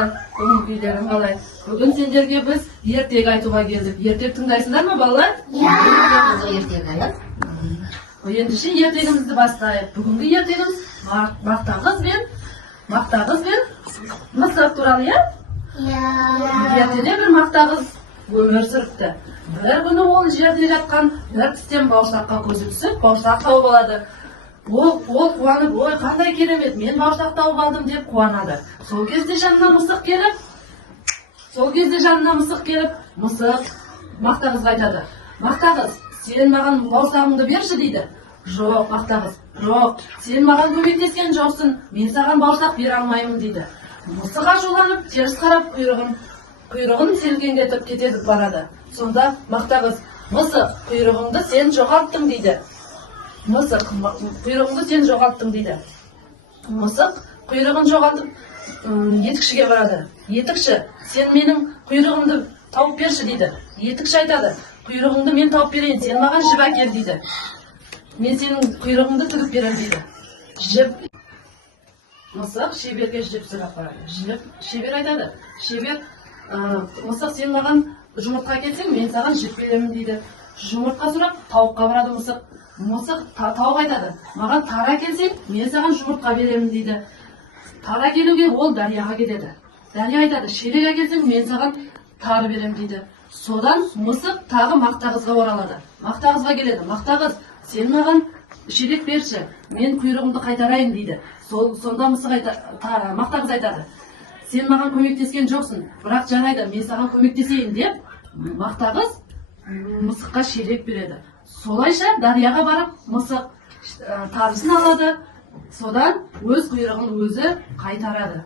армысыздар? Көңіл күйлерің қалай? Бүгін сендерге біз ертек айтуға келдік. Ертек тыңдайсыңдар ма, балалар? Ендеше ертегімізді бастайық. Бүгінгі ертегіміз мақтағыз бен мысық туралы, иә? Ертеде бір мақтағыз өмір сүріпті. Бір күні ол жерде жатқан бір тістен бауырсаққа көзі түсіп, бауырсақ тауып алады. Ол қуанып, ой, қандай керемет, мен бауырсақ тауып алдым деп қуанады. Сол кезде жанына мысық келіп, мысық мақтағызға айтады. Мақтағыз, сен маған бауырсағыңды берші дейді. Жоқ, мақтағыз, жоқ, сен маған көмектескен жоқсың, мен саған бауырсақ бере алмаймын дейді. Мысық ашуланып, теріс қарап құйрығын селкеңдетіп кетеді барады. Сонда мақтағыз, мысық, құйрығыңды сен жоғалттың дейді. Мысық, құйрығыңды сен жоғалттың дейді. Мысық құйрығын жоғалтып етікшіге барады. Етікші, сен менің құйрығымды тауып берші дейді. Етікші айтады, құйрығыңды мен тауып берейін, сен маған жіп әкел дейді. Мен сенің құйрығыңды тігіп берем дейді. Жіп. Мысық шеберге жіп сұрап барады. Шебер айтады. Мысық, сен маған жұмыртқа әкелсең, мен саған жіп беремін дейді. Жұмыртқа сұрап тауыққа барады мысық. Мысық тауық айтады, маған тара келсең, мен саған жұмыртқа беремін дейді. Тара келуге ол дарияға келеді. Дария айтады, шелек әкелсең, мен саған тары беремін дейді. Содан мысық тағы мақтағызға оралады. Мақтағызға келеді. Мақтағыз, сен маған шелек берші, мен құйрығымды қайтарайын дейді. Сонда мақтағыз айтады, сен маған көмектескен жоқсың, бірақ жарайды, мен саған көмектесейін деп, мақтағыз мысыққа шелек береді. Солайша дарияға барып, мысық тарысын алады, содан өз құйрығын өзі қайтарады.